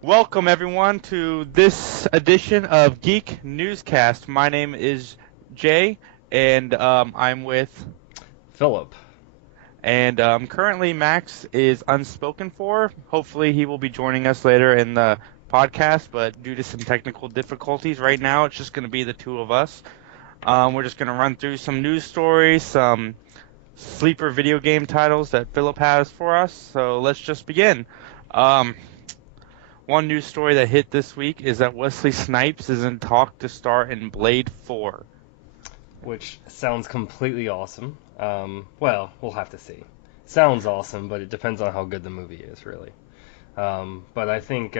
Welcome everyone to this edition of Geek Newscast. My name is Jay, and I'm with, Philip. and currently Max is unspoken for. Hopefully, he will be joining us later in the podcast, but due to some technical difficulties right now, it's just going to be the two of us. We're just going to run through some news stories, some sleeper video game titles that Philip has for us. So let's just begin. Um, One news story that hit this week is that Wesley Snipes is in talk to star in Blade 4. Which sounds completely awesome. Well, we'll have to see. Sounds awesome, but it depends on how good the movie is, really. But I think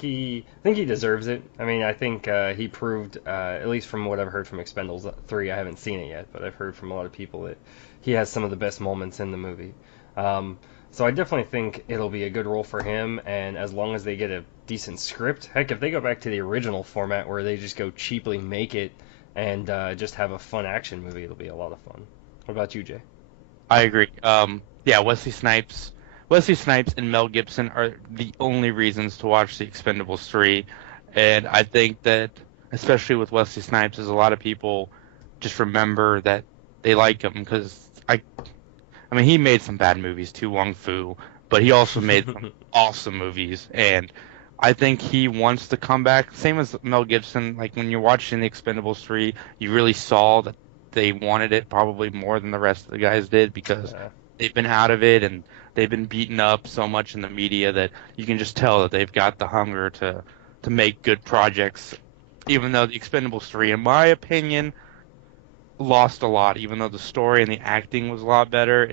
he deserves it. I mean, I think he proved, at least from what I've heard from Expendables 3, I haven't seen it yet, but I've heard from a lot of people that he has some of the best moments in the movie. Um, so I definitely think it'll be a good role for him, and as long as they get a decent script, heck, if they go back to the original format where they just go cheaply make it and just have a fun action movie, it'll be a lot of fun. What about you, Jay? I agree. Yeah, Wesley Snipes and Mel Gibson are the only reasons to watch The Expendables 3. And I think that, especially with Wesley Snipes, is a lot of people just remember that they like him because I mean, he made some bad movies too, Wong Fu, but he also made some awesome movies, and I think he wants to come back. Same as Mel Gibson. Like when you're watching The Expendables 3, you really saw that they wanted it probably more than the rest of the guys did because Yeah, they've been out of it and they've been beaten up so much in the media that you can just tell that they've got the hunger to make good projects. Even though The Expendables 3, in my opinion, lost a lot, even though the story and the acting was a lot better,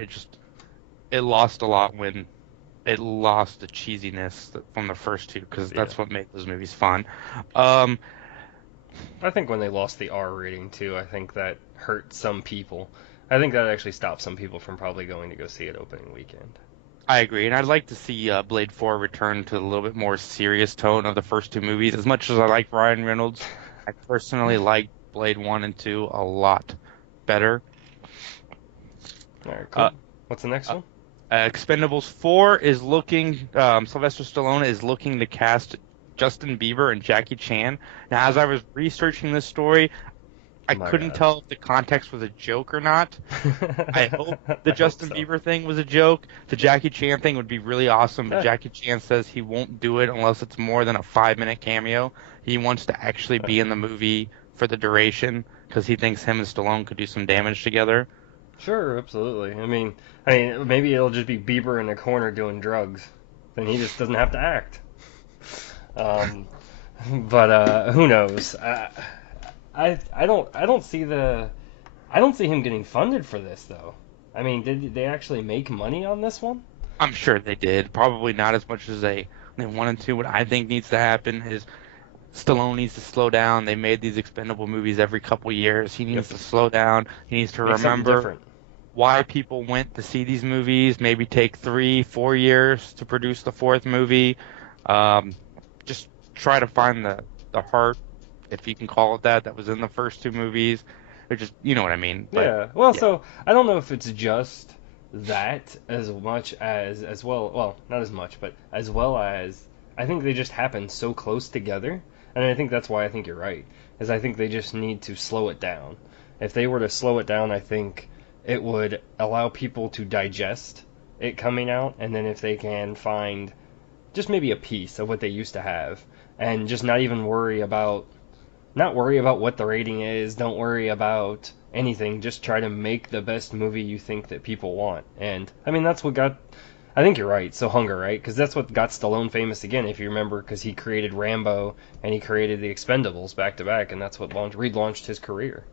it lost a lot when it lost the cheesiness from the first two because yeah. that's what made those movies fun. Um, I think when they lost the R rating too, I think that hurt some people. I think that actually stopped some people from probably going to go see it opening weekend. I agree, and I'd like to see Blade 4 return to a little bit more serious tone of the first two movies. As much as I like Ryan Reynolds, I personally like Blade 1 and 2 a lot better. All right, Uh, cool. What's the next uh, one? Expendables 4 is Sylvester Stallone is looking to cast Justin Bieber and Jackie Chan. Now, as I was researching this story, I Oh my couldn't God. tell if the context was a joke or not. I hope the I hope Justin so. Bieber thing was a joke. The Jackie Chan thing would be really awesome, but Eh, Jackie Chan says he won't do it unless it's more than a 5-minute cameo. He wants to actually eh. be in the movie for the duration because he thinks him and Stallone could do some damage together. Sure, absolutely. I mean, maybe it'll just be Bieber in the corner doing drugs. Then he just doesn't have to act. Um, but who knows? I don't see him getting funded for this though. I mean, did they actually make money on this one? I'm sure they did. Probably not as much as they wanted to. What I think needs to happen is Stallone needs to slow down. They made these expendable movies every couple years. He needs Yep. to slow down. He needs to Make something remember different. why people went to see these movies. Maybe take 3, 4 years to produce the fourth movie. Um, just try to find the heart, if you can call it that was in the first two movies. Or just, you know what I mean. But Yeah. Well, yeah, so I don't know if it's just that as much as well. Well, not as much, but as well as I think they just happen so close together, and I think that's why I think you're right. Is I think they just need to slow it down. If they were to slow it down, I think it would allow people to digest it coming out, and then if they can find just maybe a piece of what they used to have, and just not even worry about what the rating is. Don't worry about anything. Just try to make the best movie you think that people want. And I mean, that's what got. I think you're right. So Hunger, right? Because that's what got Stallone famous again, if you remember, because he created Rambo and he created the Expendables back to back, and that's what relaunched his career.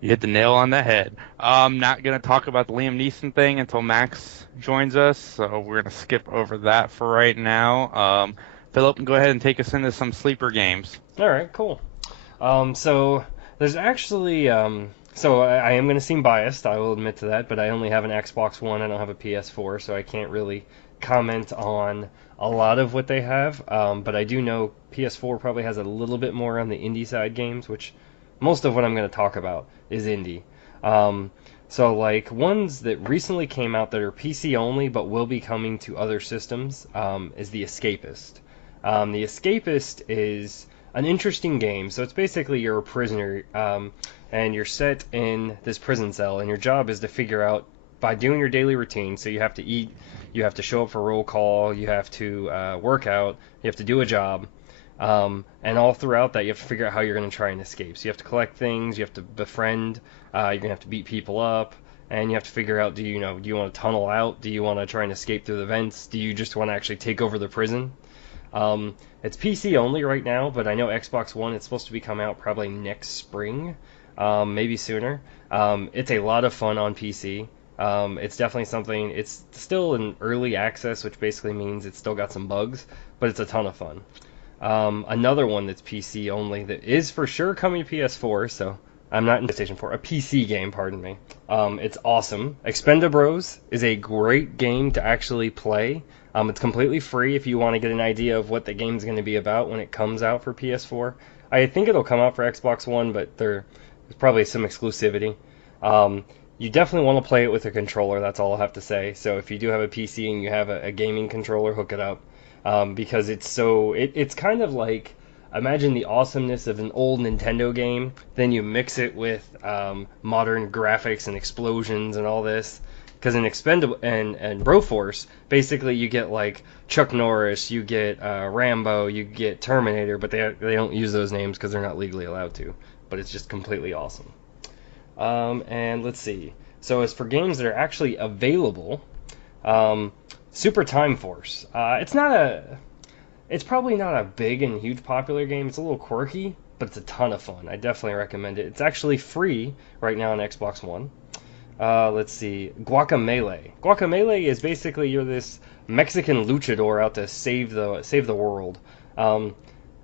you hit the nail on the head. I'm not gonna talk about the Liam Neeson thing until Max joins us, so we're gonna skip over that for right now. Philip, go ahead and take us into some sleeper games. All right, cool. So there's actually so I am going to seem biased. I will admit to that, but I only have an Xbox One. I don't have a PS4, so I can't really comment on a lot of what they have. But I do know PS4 probably has a little bit more on the indie side games, which most of what I'm going to talk about is indie. Um, So like ones that recently came out that are PC only but will be coming to other systems is The Escapist. The Escapist is an interesting game. So it's basically you're a prisoner and you're set in this prison cell, and your job is to figure out by doing your daily routine. So you have to eat, you have to show up for roll call, you have to work out, you have to do a job. And all throughout that, you have to figure out how you're going to try and escape. So you have to collect things, you have to befriend, you're going to have to beat people up, and you have to figure out do you want to tunnel out? Do you want to try and escape through the vents? Do you just want to actually take over the prison? It's PC only right now, but I know Xbox One, it's supposed to be come out probably next spring, maybe sooner. It's a lot of fun on PC. It's definitely something, it's still in early access, which basically means it's still got some bugs, but it's a ton of fun. Another one that's PC only that is for sure coming to PS4, so I'm not in PlayStation 4, a PC game, pardon me. It's awesome. Expendabros is a great game to actually play. It's completely free if you want to get an idea of what the game's going to be about when it comes out for PS4. I think it'll come out for Xbox One, but there's probably some exclusivity. You definitely want to play it with a controller, that's all I'll have to say. So if you do have a PC and you have a gaming controller, hook it up. Because it's kind of like imagine the awesomeness of an old Nintendo game, then you mix it with modern graphics and explosions and all this. Because in Expendable and Broforce, basically you get like Chuck Norris, you get Rambo, you get Terminator, but they don't use those names because they're not legally allowed to. But it's just completely awesome. And let's see. So as for games that are actually available, Super Time Force. It's probably not a big and huge popular game. It's a little quirky, but it's a ton of fun. I definitely recommend it. It's actually free right now on Xbox One. Let's see, Guacamelee. Guacamelee is basically you're this Mexican luchador out to save the world.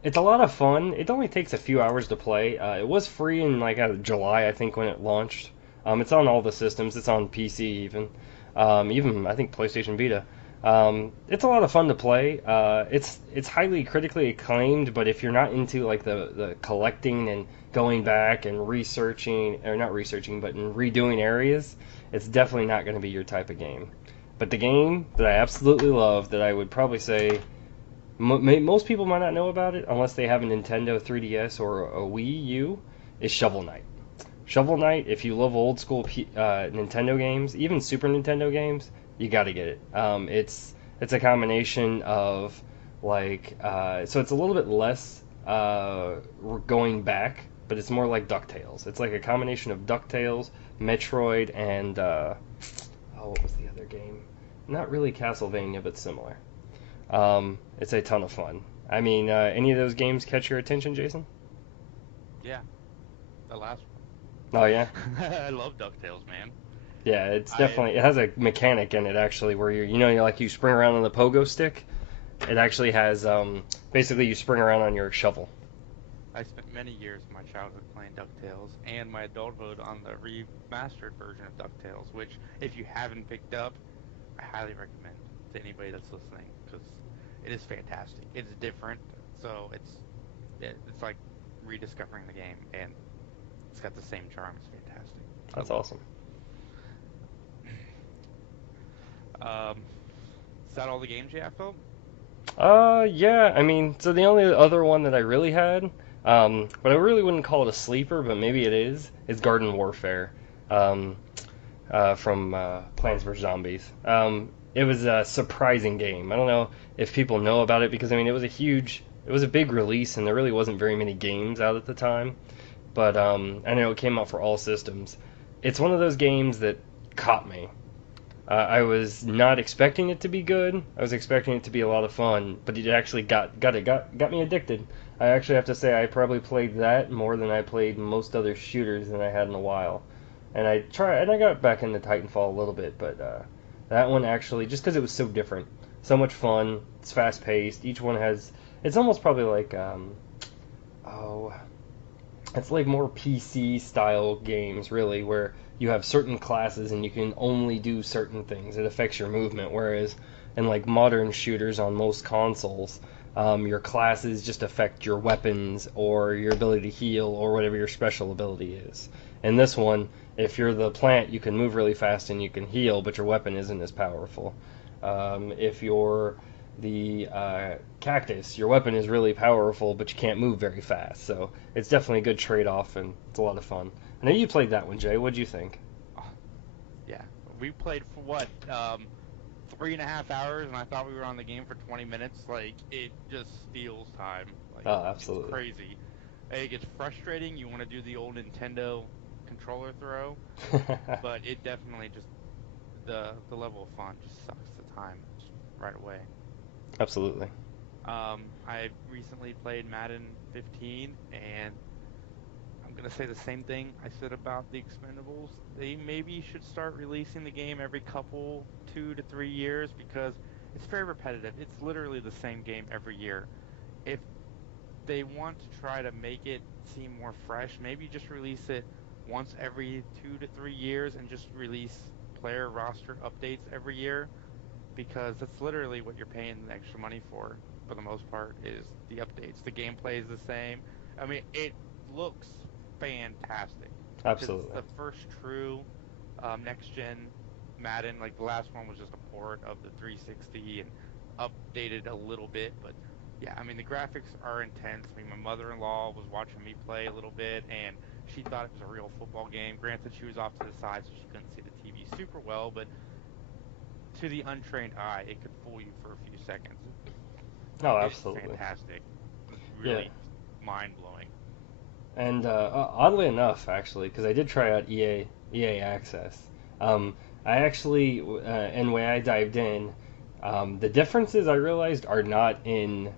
It's a lot of fun. It only takes a few hours to play. It was free in like July, I think, when it launched. It's on all the systems. It's on PC even. Even I think PlayStation Vita. It's a lot of fun to play. It's highly critically acclaimed, but if you're not into like the collecting and going back and researching, or not researching, but in redoing areas, it's definitely not going to be your type of game. But the game that I absolutely love, that I would probably say most people might not know about it unless they have a Nintendo 3DS or a Wii U, is Shovel Knight. Shovel Knight, if you love old school Nintendo games, even Super Nintendo games, you got to get it. It's a combination of like so it's a little bit less going back, but it's more like DuckTales. It's like a combination of DuckTales, Metroid, and what was the other game? Not really Castlevania, but similar. It's a ton of fun. I mean, any of those games catch your attention, Jason? Yeah, the last Oh yeah. one. I love DuckTales, man. Yeah, it's I definitely it has a mechanic in it actually where you're like you spring around on the pogo stick. It actually has basically you spring around on your shovel. I spent many years of my childhood playing DuckTales and my adulthood on the remastered version of DuckTales, which, if you haven't picked up, I highly recommend to anybody that's listening, because it is fantastic. It's different, so it's like rediscovering the game, and it's got the same charm. It's fantastic. That's awesome. Is that all the games you have, Phil? Yeah, I mean, so the only other one that I really had, but I really wouldn't call it a sleeper, but maybe it is Garden Warfare, from Plants vs. Zombies. It was a surprising game. I don't know if people know about it because, I mean, it was a big release and there really wasn't very many games out at the time, but I know it came out for all systems. It's one of those games that caught me. I was not expecting it to be good. I was expecting it to be a lot of fun, but it actually got me addicted. I actually have to say I probably played that more than I played most other shooters than I had in a while. And I got back into Titanfall a little bit, but that one actually, just because it was so different, so much fun. It's fast paced. Each one has, it's almost probably like it's like more PC style games really, where you have certain classes and you can only do certain things. It affects your movement, whereas in like modern shooters on most consoles, your classes just affect your weapons or your ability to heal or whatever your special ability is. In this one, if you're the plant, you can move really fast and you can heal, but your weapon isn't as powerful. If you're the cactus, your weapon is really powerful, but you can't move very fast. So it's definitely a good trade-off, and it's a lot of fun. I know you played that one, Jay. What'd you think? Oh, yeah, we played for what 3.5 hours, and I thought we were on the game for 20 minutes. Like it just steals time. Like Oh, it's absolutely. crazy. It gets frustrating. You want to do the old Nintendo controller throw, but it definitely just the level of fun just sucks the time just right away. Absolutely. I recently played Madden 15, and I'm gonna say the same thing I said about the Expendables. They maybe should start releasing the game every couple 2 to 3 years because it's very repetitive. It's literally the same game every year. If they want to try to make it seem more fresh, maybe just release it once every 2 to 3 years and just release player roster updates every year because that's literally what you're paying the extra money for the most part, is the updates. The gameplay is the same. I mean, it looks fantastic because it's Absolutely. the first true next gen Madden. Like the last one was just a port of the 360 and updated a little bit, but yeah, I mean the graphics are intense. I mean, my mother-in-law was watching me play a little bit, and she thought it was a real football game. Granted, she was off to the side, so she couldn't see the TV super well, but to the untrained eye, it could fool you for a few seconds. Oh, It's absolutely. fantastic. Yeah. Really mind blowing. And oddly enough, actually, because I did try out EA Access, I actually, and when I dived in, the differences I realized are not in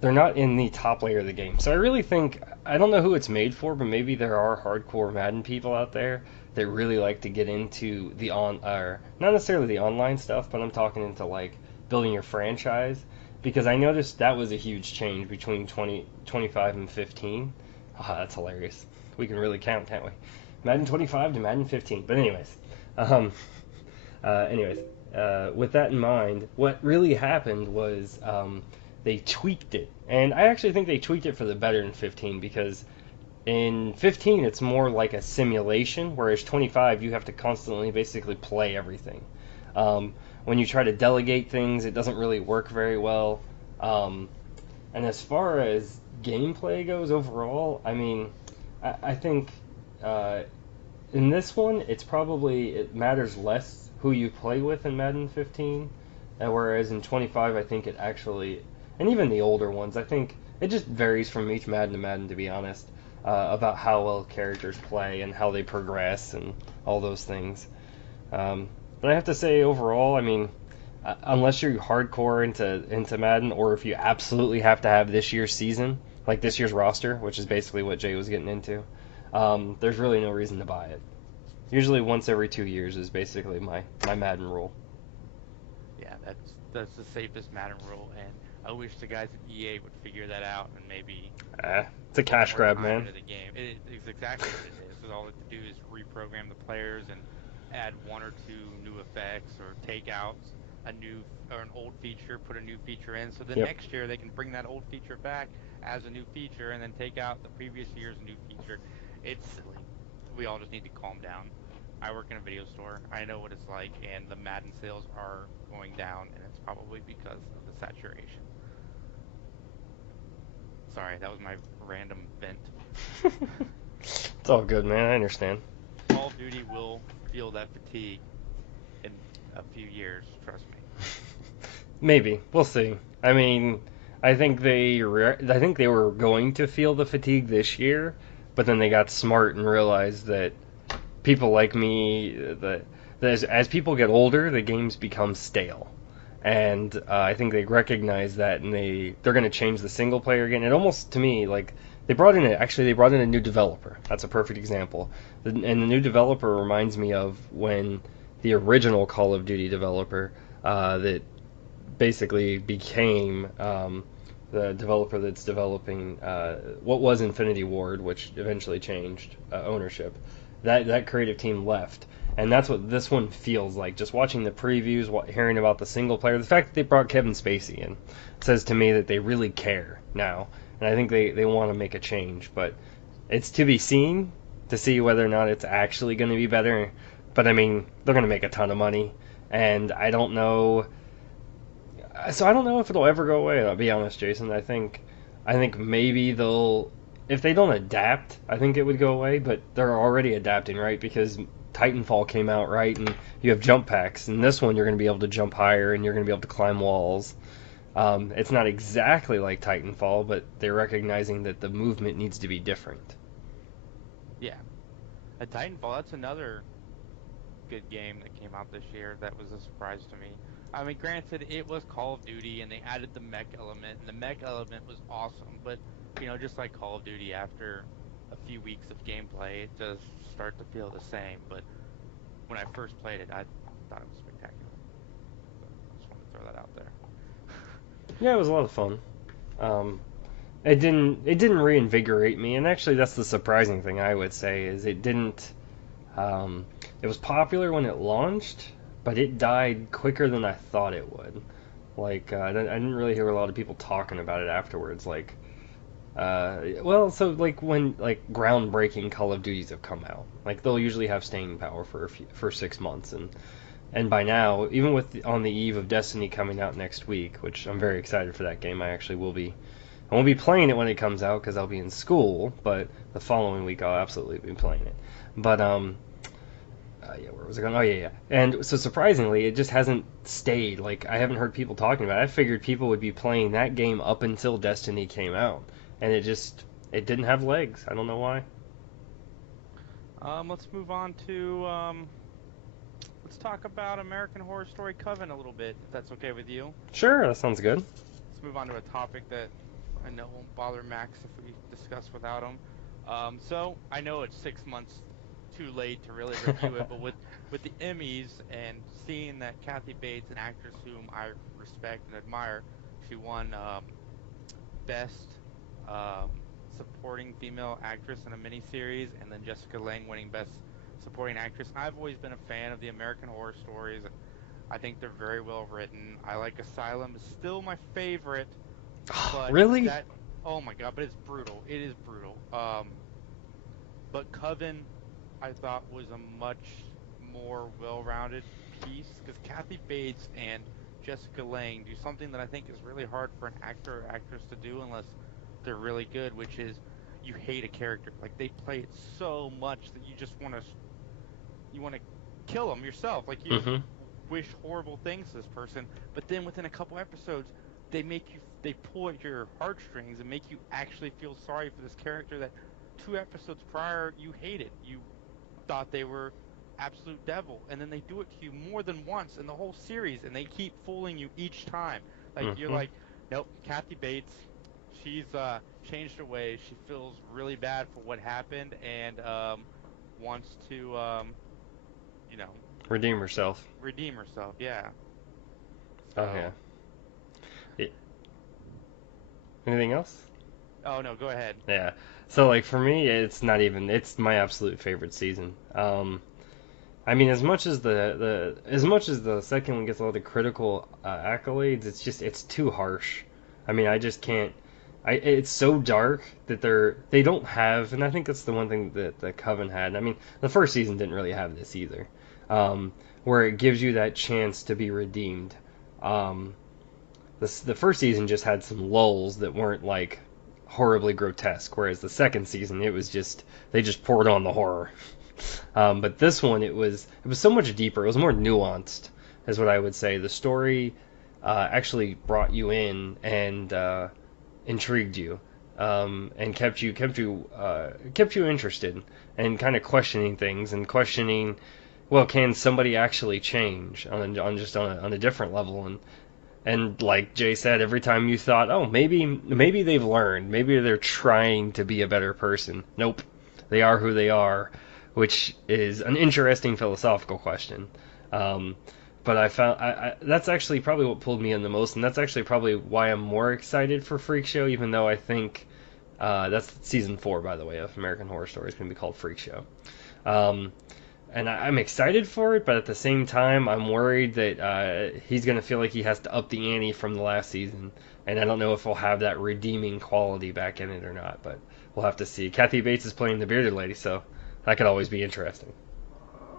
they're not in the top layer of the game. So I really think I don't know who it's made for, but maybe there are hardcore Madden people out there that really like to get into the on or not necessarily the online stuff, but I'm talking into like building your franchise because I noticed that was a huge change between 2025 and 15. Ah, that's hilarious. We can really count, can't we? Madden 25 to Madden 15. But um, anyways, with that in mind, what really happened was they tweaked it, and I actually think they tweaked it for the better in 15 because in 15 it's more like a simulation, whereas 25 you have to constantly basically play everything. When you try to delegate things, it doesn't really work very well. Um, and as far as gameplay goes overall, I mean, I think uh, in this one, it matters less who you play with in Madden 15, whereas in 25, I think it actually, and even the older ones, I think it just varies from each Madden to Madden, to be honest, about how well characters play and how they progress and all those things. But I have to say, overall, I mean, unless you're hardcore into Madden, or if you absolutely have to have this year's season, like this year's roster, which is basically what Jay was getting into, there's really no reason to buy it. Usually once every 2 years is basically my Madden rule. Yeah, that's the safest Madden rule, and I wish the guys at EA would figure that out and maybe It's a put cash more grab, time man. into the game. It is exactly what it is. 'Cause all they have to do is reprogram the players and add one or two new effects or take out a new or an old feature, put a new feature in. So the Yep. next year they can bring that old feature back as a new feature and then take out the previous year's new feature. It's silly. We all just need to calm down. I work in a video store. I know what it's like, and the Madden sales are going down, and it's probably because of the saturation. Sorry, that was my random vent. It's all good, man. I understand. Call of Duty will feel that fatigue in a few years, trust me. Maybe we'll see. I mean, I think they were going to feel the fatigue this year, but then they got smart and realized that people like me that as people get older, the games become stale. And I think they recognize that, and they're going to change the single player again. It almost to me like they brought in a new developer. That's a perfect example. And the new developer reminds me of when the original Call of Duty developer that basically became the developer that's developing what was Infinity Ward, which eventually changed ownership. That creative team left, and that's what this one feels like. Just watching the previews, hearing about the single player, the fact that they brought Kevin Spacey in says to me that they really care now, and I think they want to make a change. But it's to be seen to see whether or not it's actually going to be better. But I mean, they're going to make a ton of money, and I don't know. So I don't know if it'll ever go away. I'll be honest, Jason. I think maybe they'll. If they don't adapt, I think it would go away. But they're already adapting, right? Because Titanfall came out, right? And you have jump packs. In this one, you're going to be able to jump higher, and you're going to be able to climb walls. It's not exactly like Titanfall, but they're recognizing that the movement needs to be different. Yeah. A Titanfall, that's another good game that came out this year that was a surprise to me. I mean, granted, it was Call of Duty, and they added the mech element, and the mech element was awesome. But just like Call of Duty, after a few weeks of gameplay, it does start to feel the same. But when I first played it, I thought it was spectacular. So I just wanted to throw that out there. Yeah, it was a lot of fun. Um, it didn't reinvigorate me, and actually, that's the surprising thing I would say is it didn't. It was popular when it launched, but it died quicker than I thought it would. Like I didn't really hear a lot of people talking about it afterwards. So like when like groundbreaking Call of Duties have come out, like they'll usually have staying power for 6 months, and by now, even on the eve of Destiny coming out next week, which I'm very excited for that game. I won't be playing it when it comes out because I'll be in school, but the following week I'll absolutely be playing it. But yeah, where was I going? Oh yeah, yeah. And so surprisingly, it just hasn't stayed. Like I haven't heard people talking about it. I figured people would be playing that game up until Destiny came out, and it didn't have legs. I don't know why. Let's move on to let's talk about American Horror Story Coven a little bit, if that's okay with you. Sure, that sounds good. Let's move on to a topic that I know won't bother Max if we discuss without him. So I know it's 6 months too late to really review it, but with the Emmys and seeing that Kathy Bates, an actress whom I respect and admire, she won Best um, Supporting Female Actress in a Miniseries, and then Jessica Lange winning Best Supporting Actress. I've always been a fan of the American Horror Stories. I think they're very well written. I like Asylum is still my favorite, but Really? that oh my god, but it's brutal. It is brutal. But Coven, I thought was a much more well-rounded piece because Kathy Bates and Jessica Lange do something that I think is really hard for an actor or actress to do unless they're really good, which is you hate a character. Like they play it so much that you want to kill them yourself. Like you just Mm-hmm. wish horrible things to this person, but then within a couple episodes, they pull at your heartstrings and make you actually feel sorry for this character that 2 episodes prior you hated. You thought they were absolute devil, and then they do it to you more than once in the whole series, and they keep fooling you each time. Like you're Mm-hmm. like, nope, Kathy Bates, she's changed her ways. She feels really bad for what happened, and wants to you know Redeem herself. redeem herself. Yeah. Oh yeah. So, Y- Anything else? oh no, go ahead. Yeah. So like for me, it's my absolute favorite season. I mean, as much as the second one gets a lot of critical accolades, it's too harsh. I mean, I just can't. It's so dark that they don't have, and I think that's the one thing that the Coven had. I mean, the first season didn't really have this either, um, where it gives you that chance to be redeemed. Um, the first season just had some lulls that weren't like horribly grotesque, whereas the second season it was just they just poured on the horror. But this one it was so much deeper. It was more nuanced, is what I would say. The story actually brought you in and intrigued you, and kept you interested and kind of questioning things and questioning, well, can somebody actually change on a different level? And like Jay said, every time you thought, oh, maybe they've learned, maybe they're trying to be a better person. Nope, they are who they are, which is an interesting philosophical question. Um, but I found that's actually probably what pulled me in the most, and that's actually probably why I'm more excited for Freak Show, even though I think that's season 4, by the way, of American Horror Story is going to be called Freak Show. Um, and I'm excited for it, but at the same time, I'm worried that he's going to feel like he has to up the ante from the last season, and I don't know if we'll have that redeeming quality back in it or not. But we'll have to see. Kathy Bates is playing the bearded lady, so That could always be interesting.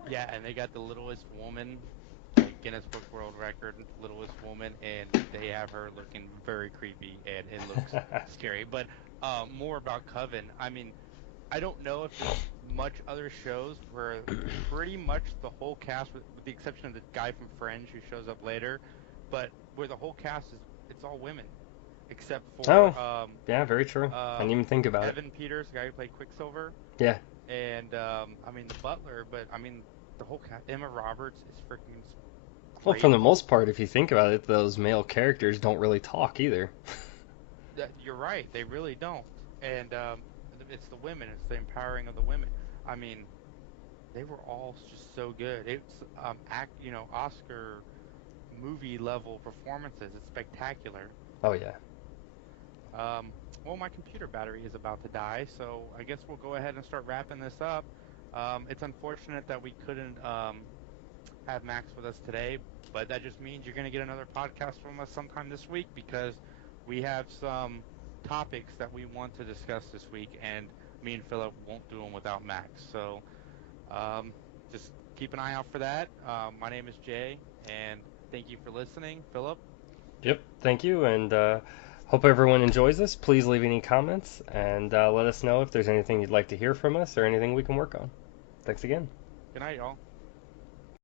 Yeah, and they got the littlest woman, like Guinness Book World Record, littlest woman, and they have her looking very creepy, and it looks scary. But more about Coven. I mean, I don't know if there's much other shows where pretty much the whole cast, with the exception of the guy from Fringe who shows up later, but where the whole cast is it's all women, except Oh, for yeah, very true. I didn't even think about it. Evan Peters, the guy who played Quicksilver, Yeah. and I mean the Butler, but I mean the whole cast. Emma Roberts is freaking Well, for great. the most part, if you think about it, those male characters don't really talk either. You're right, they really don't, and it's the women, it's the empowering of the women. I mean, they were all just so good. It's Oscar movie level performances. It's spectacular. Oh yeah. Well, my computer battery is about to die, so I guess we'll go ahead and start wrapping this up. It's unfortunate that we couldn't have Max with us today, but that just means you're going to get another podcast from us sometime this week because we have some topics that we want to discuss this week, and me and Philip won't do them without Max. So um, just keep an eye out for that. My name is Jay, and thank you for listening, Philip. Yep. Thank you, and hope everyone enjoys this. Please leave any comments and let us know if there's anything you'd like to hear from us or anything we can work on. Thanks again. Good night, y'all.